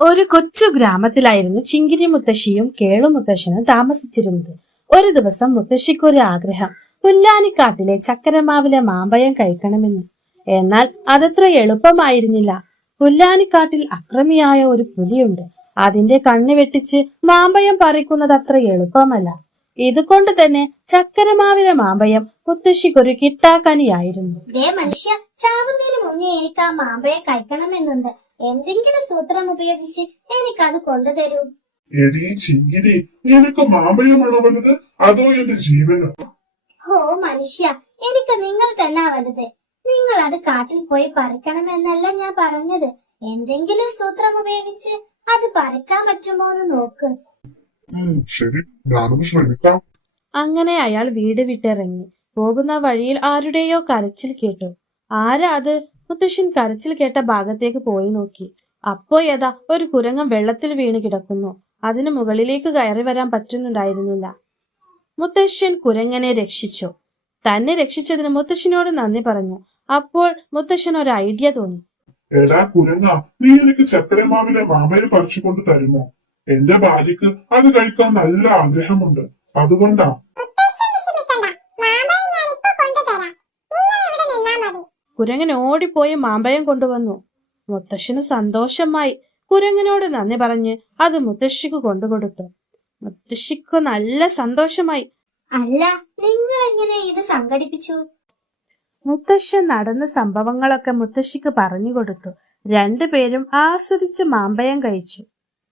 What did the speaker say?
ഒരു കൊച്ചു ഗ്രാമത്തിലായിരുന്നു ചിങ്കിരി മുത്തശ്ശിയും കേളു മുത്തശ്ശനും താമസിച്ചിരുന്നത്. ഒരു ദിവസം മുത്തശ്ശിക്കൊരു ആഗ്രഹം, പുല്ലാനിക്കാട്ടിലെ ചക്കരമാവിലെ മാമ്പഴം കഴിക്കണമെന്ന്. എന്നാൽ അതത്ര എളുപ്പമായിരുന്നില്ല. പുല്ലാനിക്കാട്ടിൽ അക്രമിയായ ഒരു പുലിയുണ്ട്. അതിന്റെ കണ്ണ് വെട്ടിച്ച് മാമ്പഴം പറിക്കുന്നത് അത്ര എളുപ്പമല്ല. ഇതുകൊണ്ട് തന്നെ ചക്കരമാവിലെ മാമ്പഴം മുത്തശ്ശിക്കൊരു കിട്ടാക്കനിയായിരുന്നു. മനുഷ്യ, ചാവുന്നതിന് മുന്നേ എനിക്ക് ആ മാമ്പഴം കഴിക്കണമെന്നുണ്ട്. എന്തെങ്കിലും സൂത്രം ഉപയോഗിച്ച് എനിക്കത് കൊണ്ടുതരൂ. എടീ ചിങ്കിരി, നിനക്ക് മാമ്പഴമാണോ വലുത്, അതോ എന്റെ ജീവനോ? ഓ മനുഷ്യ, എനിക്ക് നിങ്ങൾ തന്നെ വലുത്. നിങ്ങൾ അത് കാട്ടിൽ പോയി പറിക്കണമെന്നല്ല ഞാൻ പറഞ്ഞത്. എന്തെങ്കിലും സൂത്രം ഉപയോഗിച്ച് അത് പറിക്കാൻ പറ്റുമോ എന്ന് നോക്ക്. ശരി, ഞാനത് ശ്രമിക്കാം. അങ്ങനെ അയാൾ വീട് വിട്ടിറങ്ങി. പോകുന്ന വഴിയിൽ ആരുടെയോ കരച്ചിൽ കേട്ടു. ആരാ അത്? മുത്തശ്ശൻ കരച്ചിൽ കേട്ട ഭാഗത്തേക്ക് പോയി നോക്കി. അപ്പോയതാ ഒരു കുരങ്ങൻ വെള്ളത്തിൽ വീണ് കിടക്കുന്നു. അതിന് മുകളിലേക്ക് കയറി വരാൻ പറ്റുന്നുണ്ടായിരുന്നില്ല. മുത്തശ്ശൻ കുരങ്ങനെ രക്ഷിച്ചു. തന്നെ രക്ഷിച്ചതിന് മുത്തശ്ശനോട് നന്ദി പറഞ്ഞു. അപ്പോൾ മുത്തശ്ശൻ ഒരു ഐഡിയ തോന്നി. എടാ കുരങ്ങ, നീ എനിക്ക് ചക്കരമാവിലെ മാമ്പഴം പറിച്ചുകൊണ്ട് തരുമോ? എന്റെ ഭാര്യക്ക് അത് കഴിക്കാൻ നല്ല ആഗ്രഹമുണ്ട്. അതുകൊണ്ടാ. കുരങ്ങൻ ഓടിപ്പോയി മാമ്പഴം കൊണ്ടുവന്നു. മുത്തശ്ശന് സന്തോഷമായി. കുരങ്ങനോട് നന്ദി പറഞ്ഞ് അത് മുത്തശ്ശിക്ക് കൊണ്ടുകൊടുത്തു. മുത്തശ്ശിക്ക് നല്ല സന്തോഷമായി. അല്ല, നിങ്ങൾ എങ്ങനെ ഇത് സംഘടിപ്പിച്ചു? മുത്തശ്ശൻ നടന്ന സംഭവങ്ങളൊക്കെ മുത്തശ്ശിക്ക് പറഞ്ഞു കൊടുത്തു. രണ്ടുപേരും ആസ്വദിച്ച് മാമ്പഴം കഴിച്ചു.